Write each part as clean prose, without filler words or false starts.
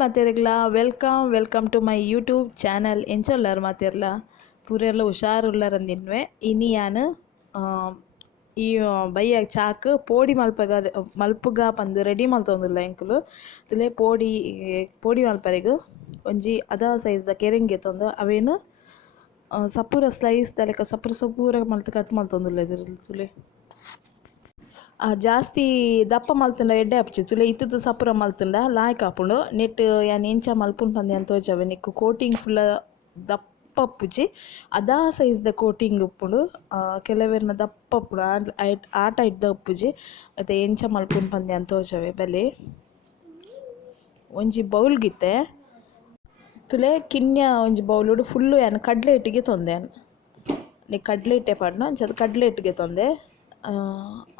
ಮಾತೆರೆಗ್ಲ welcome to my YouTube channel ಎಂಚೊಲ್ಲಾರು ಮಾತೆರ್ಲ ಪೂರೆಲ್ಲ ಹುಷಾರುಳ್ಳಾರಂದಿನ್ವೆ ಇನಿ ಯಾನು ಈ ಬಯ್ಯ ಚಾಕ್ ಪೋಡಿ ಮಲ್ಪುಗ ಪಂದು ರೆಡಿ ಮಲ್ತೊಂದುಲ್ಲ ಎಂಕುಲು ತುಲೆ ಪೋಡಿ ಮಲ್ಪರೆಗ್ ಒಂಜಿ ಅದ ಸೈಜ್ದ ಕೆರೆಂಗೆ ತೊಂದು ಅವೇನು ಸಪೂರ ಸ್ಲೈಸ್ ತಲೆಕ ಸಪೂರ ಮಲ್ತು ಕಟ್ ಮಲ್ತೊಂದುಲ್ಲ ತುಲೆ ಜಾಸ್ತಿ ದಪ್ಪ ಮಲ್ತುಂಡ ಎಡ್ಡೆ ಆಪುಜಿ ತುಲೆ ಇತ್ತದ ಸಪುರ ಮಲ್ತುಂಡ ಲಾಯ್ಕ್ ಆಪುಂಡು ನೆಟ್ ಯಾನ್ ಎಂಚ ಮಲ್ಪುಂಡು ಪಂದೆ ಅಂತ ತೋಜವೆ ನಿಕ್ಕು ಕೋಟಿಂಗ್ ಫುಲ್ಲ ದಪ್ಪ ಆಪುಜಿ ಅದಾ ಸೈಜ್ದ ಕೋಟಿಂಗ್ ಉಪ್ಪುಂಡು ಕೆಲವೆರ್ನ ದಪ್ಪ ಉಪ್ಪುಂಡು ಆ ಟೈಪ್ದ ಉಪ್ಪುಜಿ ಮತ್ತೆ ಎಂಚ ಮಲ್ಪುಂಡು ಪಂದೆ ಅಂತ ತೋಜವೆ ಬಲೆ ಒಂಜಿ ಬೌಲ್ ಗಿತ್ತೆ ತುಲೆ ಕಿನ್ಯ ಒಂಜಿ ಬೌಲುಡು ಫುಲ್ಲು ಯಾನ್ ಕಡ್ಲೆ ಹಿಟ್ಟಿಗೆ ತೊಂದೆ ನೀ ಕಡ್ಲೆ ಹಿಟ್ಟೆ ಪಾಡ್ನ ಅಂಚ ಕಡ್ಲೆ ಹಿಟ್ಟಿಗೆ ತೊಂದೆ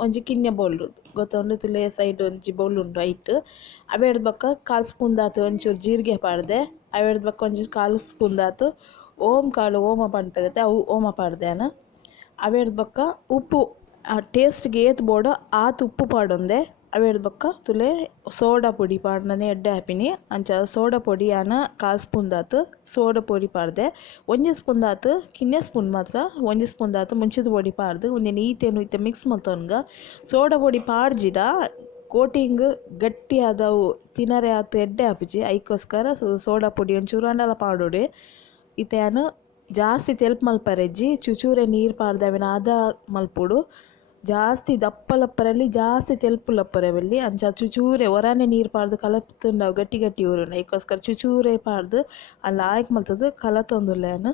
ಒಂಜಿ ಕಿನ್ಯ ಬೌಲ್ ಗೊತ್ತುಂಡು ತುಲೆ ಸೈಡ್ ಒಂಜಿ ಬೌಲ್ ಉಂಡು ಐಟ್ ಅವೆಡ್ ಬೊಕ್ಕ ಕಾಲ್ ಸ್ಪೂನ್ ದಾತು ಒಂಚೂರು ಜೀರಿಗೆ ಪಾಡ್ದೆ ಅವೆಡ್ ಬೊಕ್ಕ ಒಂಜಿ ಕಾಲ್ ಸ್ಪೂನ್ ದಾತು ಓಮ ಪಂಡ್ಪೆರತೆ ಅವು ಓಮ ಪಾಡ್ದೆ ಅವೆಡ್ ಬೊಕ್ಕ ಉಪ್ಪು ಟೇಸ್ಟ್ಗೆ ಏತ್ ಬೋಡು ಆತು ಉಪ್ಪು ಪಾಡೊಂದೆ ಅವೆಡ್ ಬೊಕ್ಕ ತುಲೆ ಸೋಡಾ ಪೊಡಿ ಪಾಡ್ನನೆ ಎಡ್ಡೆ ಹಾಪಿನಿ ಅಂಚ ಸೋಡಾ ಪೊಡಿ ಯಾನ ಕಾಲ್ ಸ್ಪೂನ್ ದಾತು ಸೋಡಾ ಪೊಡಿ ಪಾಡ್ದೆ ಒಂಜಿ ಸ್ಪೂನ್ ದಾತು ಕಿನ್ನೆ ಸ್ಪೂನ್ ಮಾತ್ರ ಒಂಜಿ ಸ್ಪೂನ್ ದಾತು ಮುಂಚಿದ ಪೊಡಿ ಪಾಡ್ದು ಒಂದೆನ್ ಈತೆ ಮಿಕ್ಸ್ ಮಲ್ತೊನ್ಗ ಸೋಡಾ ಪೊಡಿ ಪಾಡ್ಜಿಡ ಕೋಟಿಂಗ್ ಗಟ್ಟಿ ಆದವು ತಿನ್ನರೆ ಆತು ಎಡ್ಡೆ ಆಪುಜಿ ಐಕೋಸ್ಕರ ಸೋಡಾ ಪೊಡಿ ಒಂಚೂರು ಅಂಡಲ ಪಾಡೋಡೆ ಈತ ಯಾನು ಜಾಸ್ತಿ ತೆಲ್ಪ್ ಮಲ್ಪರೆಜ್ಜಿ ಚೂರೆ ನೀರು ಪಾಡ್ದೆ ಅವೆನ ಆದ ಮಲ್ಪುಡು ಜಾಸ್ತಿ ದಪ್ಪಲಪ್ಪರಲ್ಲಿ ಜಾಸ್ತಿ ತೆಲ್ಪುಲಪ್ಪರವೆಲ್ಲಿ ಅಂಚ ಚೂರೆ ಒರಾನೆ ನೀರು ಪಾಡ್ದು ಕಲತ್ತುಂಡವು ಗಟ್ಟಿ ಊರುಂಡು ಐಕೋಸ್ಕರ ಚೂರೆ ಪಾಡ್ದು ಅಲ್ಲಿ ಆಯ್ಕೆ ಮಲ್ತದು ಕಲತೊಂದುಲ್ಲೇನು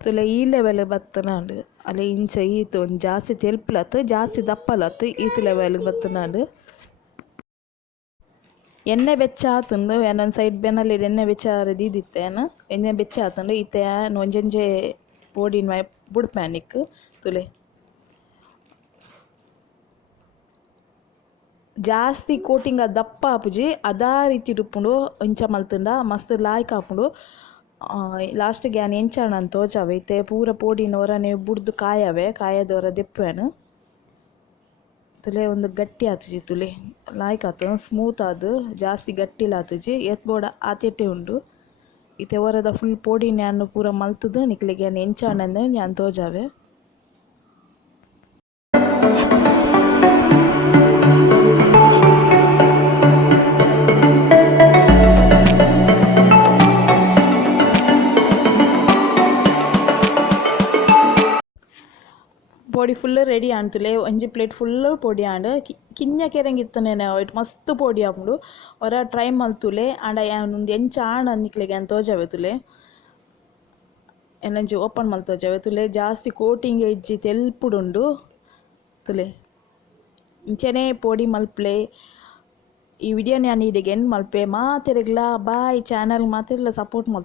ತುಲೆ ಈ ಲೆವೆಲ್ ಬತ್ತನಾಂಡು ಅಲ್ಲಿ ಇಂಚ ಈತು ಒಂದು ಜಾಸ್ತಿ ತೆಲ್ಪುಲತ್ತು ಜಾಸ್ತಿ ದಪ್ಪಲತ್ತು ಈತು ಲೆವೆಲ್ಗೆ ಬತ್ತನಾಂಡು ಎಣ್ಣೆ ಬೆಚ್ಚ ಆತುಂಡು ಏನೊಂದು ಸೈಡ್ ಬೆನಲ್ಲಿ ಎಣ್ಣೆ ಬೆಚ್ಚ ದಿತ್ತೇನು ಎಣ್ಣೆ ಬೆಚ್ಚ ಆತುಂಡು ಈತ ಒಂಜೊಂಜೆ ಪೋಡಿನ ಬುಡ್ಪ್ಯಾನಿಕ್ ತುಲೆ ಜಾಸ್ತಿ ಕೋಟಿಂಗ್ ದಪ್ಪ ಆಪುಜಿ ಅದಾ ರೀತಿ ಉಪ್ಪುಂಡು ಇಂಚ ಮಲ್ತುಂಡ ಮಸ್ತ್ ಲಾಯ್ಕ್ ಆಪುಂಡು ಲಾಸ್ಟಿಗೆ ಯಾನ್ ಎಂಚಾಣ ಅಂತ ತೋಜಾವೆ ಇತ್ತೆ ಪೂರ ಪೋಡಿನ ಹೊರನೆ ಬುಡ್ದು ಕಾಯದ ಹೊರ ದೆಪ್ಪುವೆನು ತುಲೆ ಒಂದು ಗಟ್ಟಿ ಆತುಜಿ ತುಲೆ ಲಾಯ್ಕ್ ಆತು ಸ್ಮೂತ್ ಆದು ಜಾಸ್ತಿ ಗಟ್ಟಿಲ ಆತುಜಿ ಎತ್ ಬೋಡ ಆತೆಟ್ಟೆ ಉಂಡು ಇತ್ತೆ ಹೊರದ ಫುಲ್ ಪೋಡಿನ ಯಾನು ಪೂರ ಮಲ್ತುದು ನಿಕ್ಲೆಗ್ ಯಾನ್ ಎಂಚಾಣಂದು ಯಾನ್ ತೋಜಾವೆ ಪೋಡಿ ಫುಲ್ ರೆಡಿ ಆಣ್ತುಲೆ ಒಂಜಿ ಪ್ಲೇಟ್ ಫುಲ್ ಪೊಡಿ ಆಂಡ್ ಕಿನ್ಯ ಕೆರೆಂಗಿತ್ತನೇನೆ ಒಯ್ಟ್ ಮಸ್ತ್ ಪೊಡಿ ಆಪುಂಡು ಹೊರ ಟ್ರೈ ಮಲ್ತುಲೆ ಆಂಡ ಯಾನೊಂದು ಎಂಚ ಆಣ ನಿಕ್ಲೆಗ್ ಯಾನ್ ತೋಜಾವೆ ತುಲೆ ಎನಂಜಿ ಓಪನ್ ಮಲ್ತೋಜಾವೆ ತುಲೆ ಜಾಸ್ತಿ ಕೋಟಿಂಗ್ ಇಜ್ಜಿ ತೆಲ್ಪುಡುಂಡು ತುಲೆ ಇಂಚನೆ ಪೋಡಿ ಮಲ್ಪ್ಲೆ ಈ ವಿಡಿಯೋನ ಯಾನ್ ಈಡೆಗೆ ಎಂಡ್ ಮಲ್ಪೆ ಮಾತೆರೆಗ್ಲ ಬಾಯ್ ಚಾನಲ್ ಮಾತೆರ್ಲ ಸಪೋರ್ಟ್ ಮಲ್ತು